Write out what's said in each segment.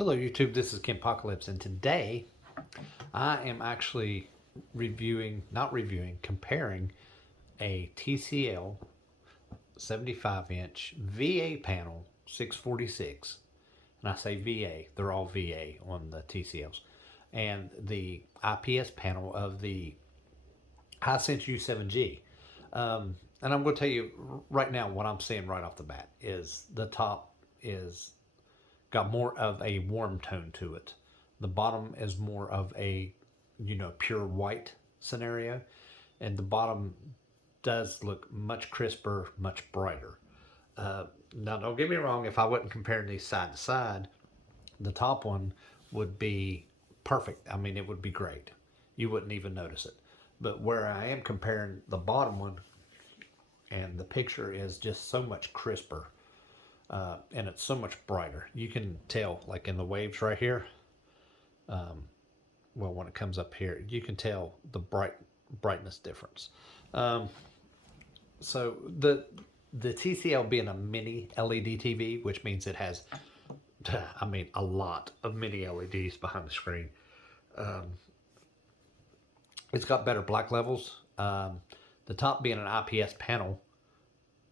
Hello YouTube, this is Ken Apocalypse, and today I am actually comparing a TCL 75-inch VA panel 646, and I say VA, they're all VA on the TCLs, and the IPS panel of the Hisense U7G. And I'm going to tell you right now what I'm seeing right off the bat is the top is got more of a warm tone to it. The bottom is more of a, pure white scenario. And the bottom does look much crisper, much brighter. Now, don't get me wrong, if I wasn't comparing these side to side, the top one would be perfect. I mean, it would be great. You wouldn't even notice it. But where I am comparing the bottom one, and the picture is just so much crisper. And it's so much brighter. You can tell, like in the waves right here. Well, when it comes up here, you can tell the brightness difference. So the TCL being a mini LED TV, which means it has, a lot of mini LEDs behind the screen. It's got better black levels. The top being an IPS panel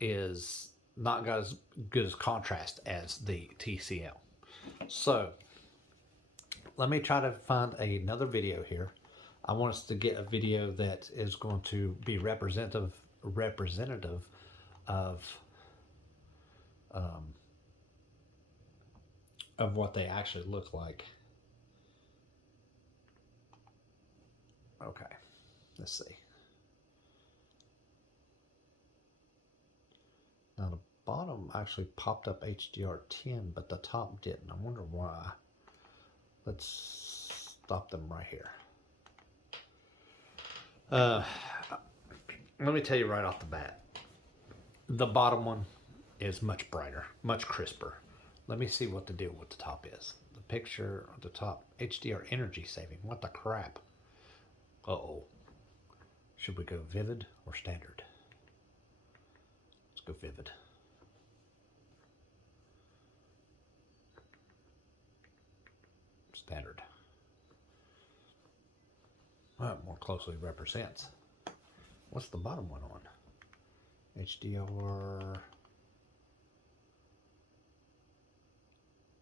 is not got as good as contrast as the TCL. So let me try to find another video here. I want us to get a video that is going to be representative of what they actually look like. Okay, let's see. Now the bottom actually popped up HDR10, but the top didn't. I wonder why. Let's stop them right here. Let me tell you right off the bat. The bottom one is much brighter, much crisper. Let me see what the deal with the top is. The picture on the top, HDR energy saving. What the crap? Uh-oh. Should we go vivid or standard? Let's go vivid. Standard. Well, it more closely represents. What's the bottom one on?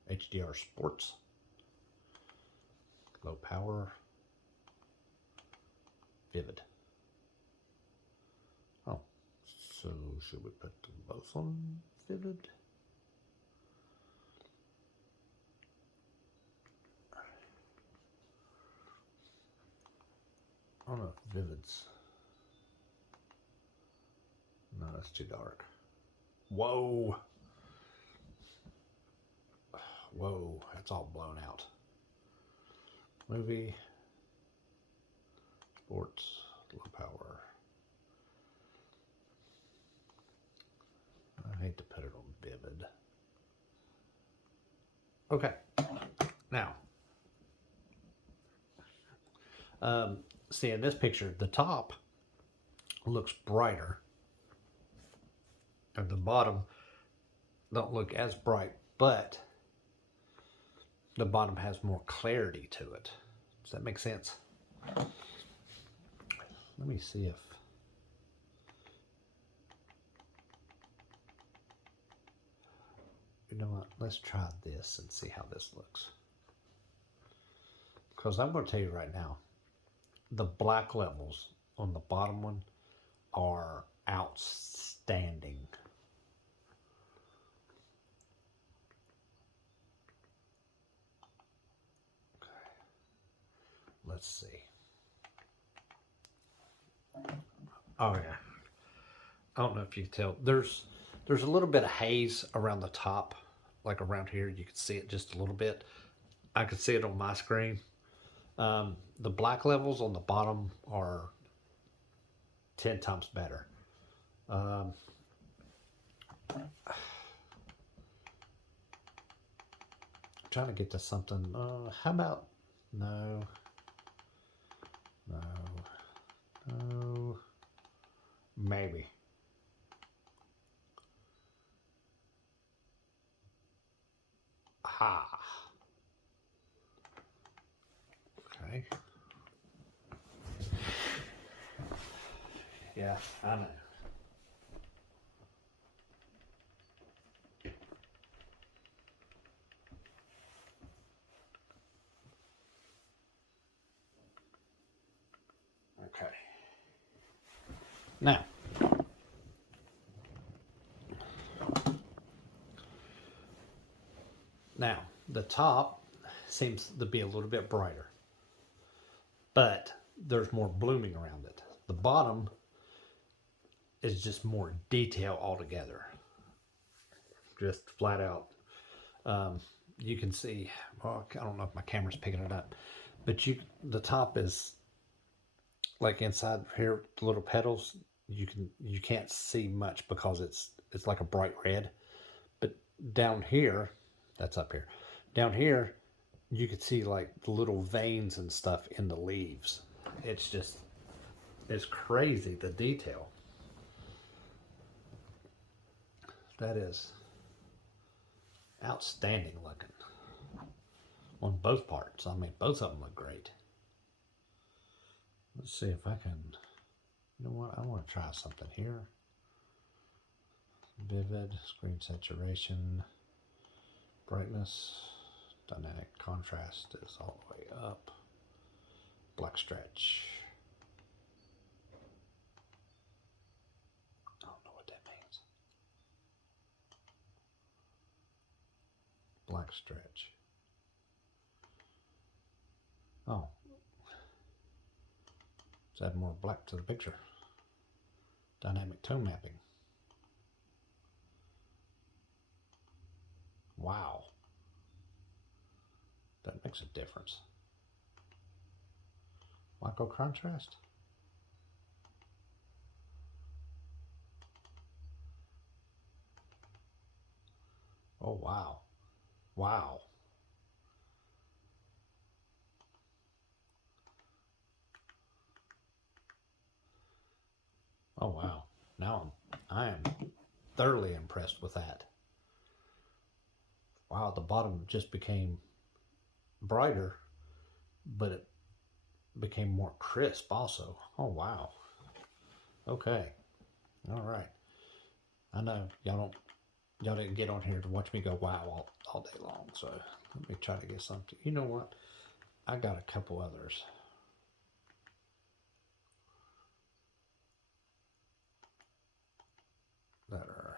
HDR Sports. Low power. Vivid. Oh, so should we put them both on vivid? I don't know if vivid's. No, that's too dark. Whoa. Whoa, that's all blown out. Movie. Sports. Low power. I hate to put it on vivid. Okay. Now. See, in this picture, the top looks brighter. And the bottom don't look as bright, but the bottom has more clarity to it. Does that make sense? Let me see if... You know what? Let's try this and see how this looks. Because I'm going to tell you right now, the black levels on the bottom one are outstanding. Okay. Let's see. Oh yeah. I don't know if you can tell. There's a little bit of haze around the top, like around here. You can see it just a little bit. I can see it on my screen. The black levels on the bottom are 10 times better. Trying to get to something. How about no, maybe. Ha. Okay. Yeah, I know. Okay. Now, the top seems to be a little bit brighter, but there's more blooming around it. The bottom is just more detail altogether. Just flat out. You can see, well, I don't know if my camera's picking it up, but the top is like inside here, the little petals, you can't see much because it's like a bright red. But down here, that's up here. Down here, you could see like the little veins and stuff in the leaves. It's crazy, the detail. That is outstanding looking on both parts. I mean, both of them look great. Let's see if I can, you know what, I want to try something here. Vivid, screen saturation, brightness, dynamic contrast is all the way up. Black stretch. I don't know what that means. Black stretch. Oh. Let's add more black to the picture. Dynamic tone mapping. Wow. That makes a difference. Micro contrast. Oh, wow. Wow. Oh, wow. Now I am thoroughly impressed with that. Wow, the bottom just became brighter, but it became more crisp also. Oh, wow. Okay. All right. I know y'all didn't get on here to watch me go wow all day long, so let me try to get something. You know what? I got a couple others. That are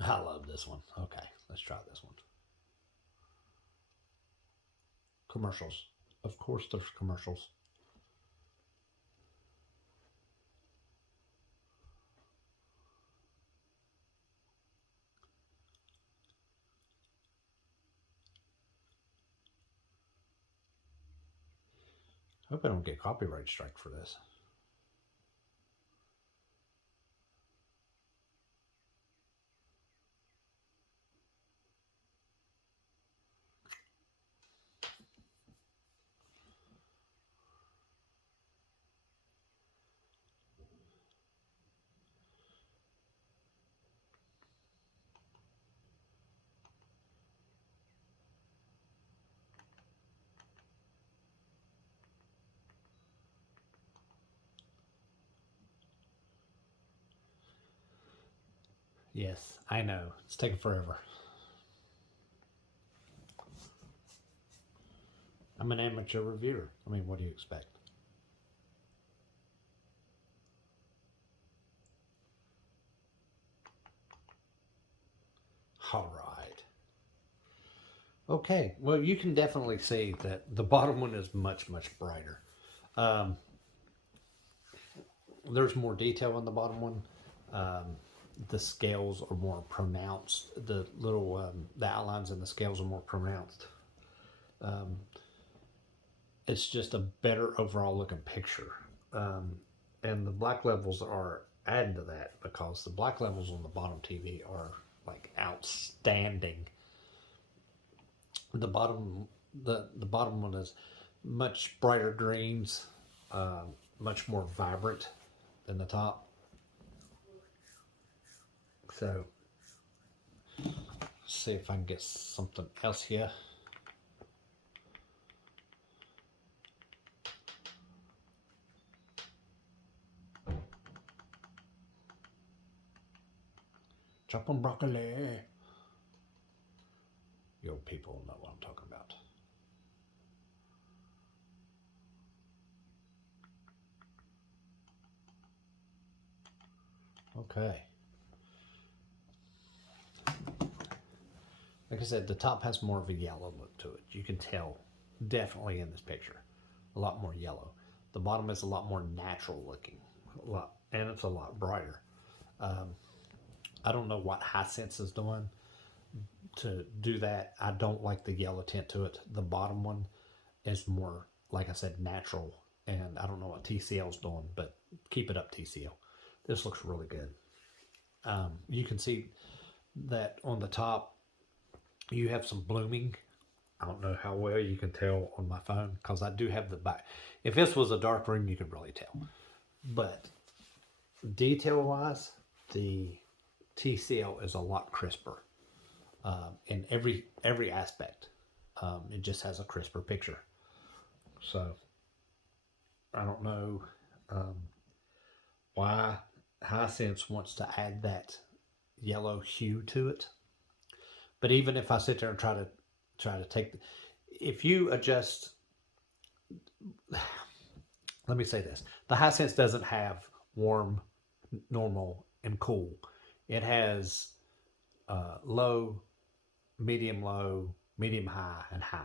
I love this one. Okay, let's try this one. Commercials. Of course there's commercials. Hope I don't get copyright strike for this. Yes, I know. It's taking forever. I'm an amateur reviewer. I mean, what do you expect? All right. Okay, well, you can definitely see that the bottom one is much, much brighter. There's more detail on the bottom one. The scales are more pronounced. The little the outlines and the scales are more pronounced. It's just a better overall looking picture. And the black levels are adding to that because the black levels on the bottom TV are like outstanding. The bottom the bottom one is much brighter greens, much more vibrant than the top. So, see if I can get something else here. Chop on broccoli. You old people know what I'm talking about. Okay. Like I said, the top has more of a yellow look to it. You can tell definitely in this picture. A lot more yellow. The bottom is a lot more natural looking. And it's a lot brighter. I don't know what Hisense is doing to do that. I don't like the yellow tint to it. The bottom one is more, like I said, natural. And I don't know what TCL is doing, but keep it up, TCL. This looks really good. You can see that on the top, you have some blooming. I don't know how well you can tell on my phone because I do have the back. If this was a dark room, you could really tell. But detail-wise, the TCL is a lot crisper in every aspect. It just has a crisper picture. So I don't know why Hisense wants to add that yellow hue to it. But even if I sit there and try to take, if you adjust, let me say this: the Hisense doesn't have warm, normal, and cool. It has low, medium high, and high.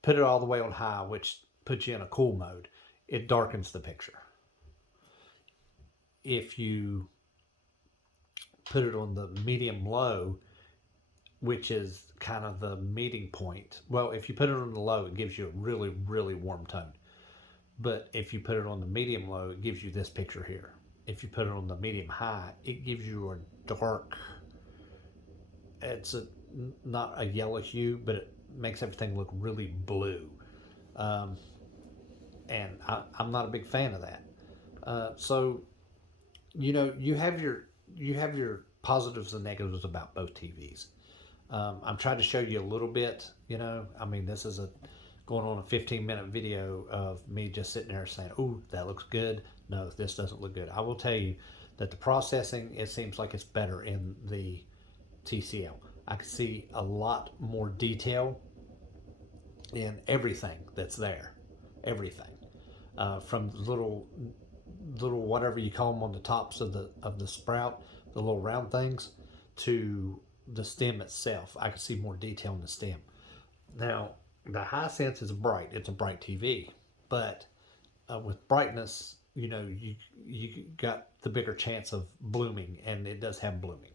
Put it all the way on high, which puts you in a cool mode. It darkens the picture. If you put it on the medium low, which is kind of the meeting point. Well, if you put it on the low, it gives you a really, really warm tone. But if you put it on the medium low, it gives you this picture here. If you put it on the medium high, it gives you a dark, it's not a yellow hue, but it makes everything look really blue. And I'm not a big fan of that. So, you have your positives and negatives about both TVs. I'm trying to show you a little bit, this is going on a 15-minute video of me just sitting there saying, "Ooh, that looks good. No, this doesn't look good." I will tell you that the processing, it seems like it's better in the TCL. I can see a lot more detail in everything that's there. Everything. From little whatever you call them on the tops of the sprout, the little round things, to the stem itself. I can see more detail in the stem. Now, the Hisense is bright. It's a bright TV, but with brightness, you got the bigger chance of blooming, and it does have blooming.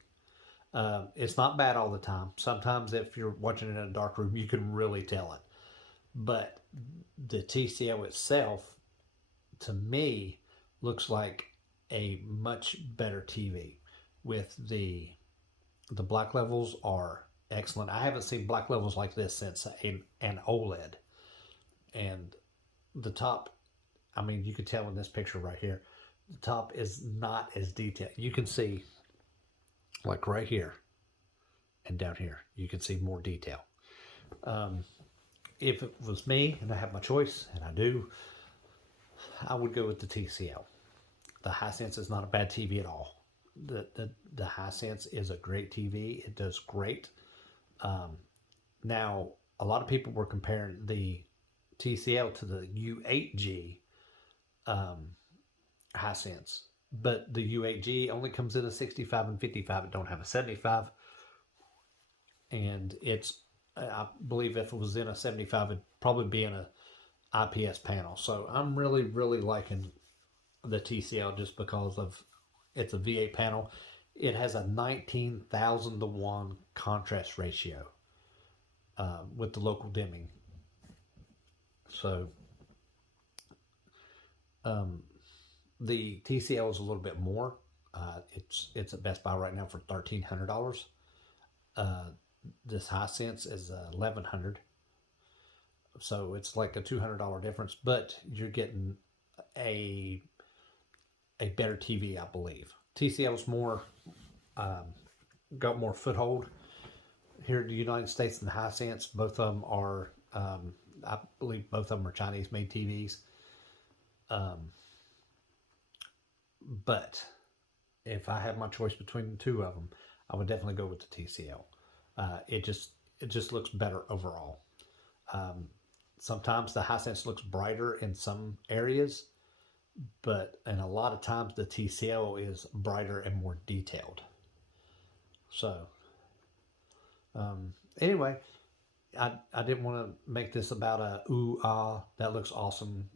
It's not bad all the time. Sometimes if you're watching it in a dark room, you can really tell it. But the TCL itself, to me, looks like a much better TV. With the black levels are excellent. I haven't seen black levels like this since an OLED. And the top, you can tell in this picture right here, the top is not as detailed. You can see, like right here and down here, you can see more detail. If it was me and I have my choice, and I do, I would go with the TCL. The Hisense is not a bad TV at all. The Hisense is a great TV. It does great. Now, a lot of people were comparing the TCL to the U7G Hisense, but the U7G only comes in a 65 and 55. It don't have a 75, and I believe if it was in a 75, it'd probably be in a IPS panel. So I'm really, really liking the TCL just because of it's a VA panel. It has a 19,000 to 1 contrast ratio with the local dimming. So the TCL is a little bit more. It's at Best Buy right now for $1,300. This Hisense is $1,100. So it's like a $200 difference, but you're getting a better TV, I believe. TCL's more got more foothold here in the United States than Hisense. Both of them are, I believe, both of them are Chinese-made TVs. But if I had my choice between the two of them, I would definitely go with the TCL. It just looks better overall. Sometimes the Hisense looks brighter in some areas, but in a lot of times the TCL is brighter and more detailed. So anyway, I didn't want to make this about a ooh ah that looks awesome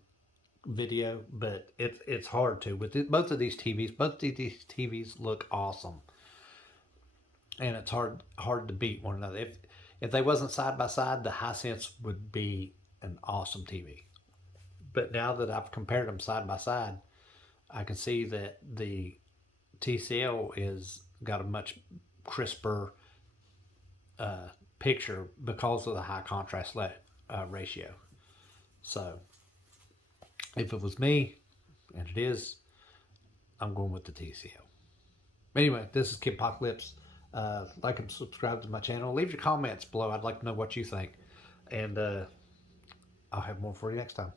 video, but it's hard to with both of these TVs. Both of these TVs look awesome, and it's hard to beat one another. If they wasn't side by side, the Hisense would be an awesome TV. But now that I've compared them side by side, I can see that the TCL is got a much crisper picture because of the high contrast ratio. So if it was me, and it is, I'm going with the TCL. Anyway, this is Kid Apocalypse. Like and subscribe to my channel. Leave your comments below. I'd like to know what you think. And I'll have more for you next time.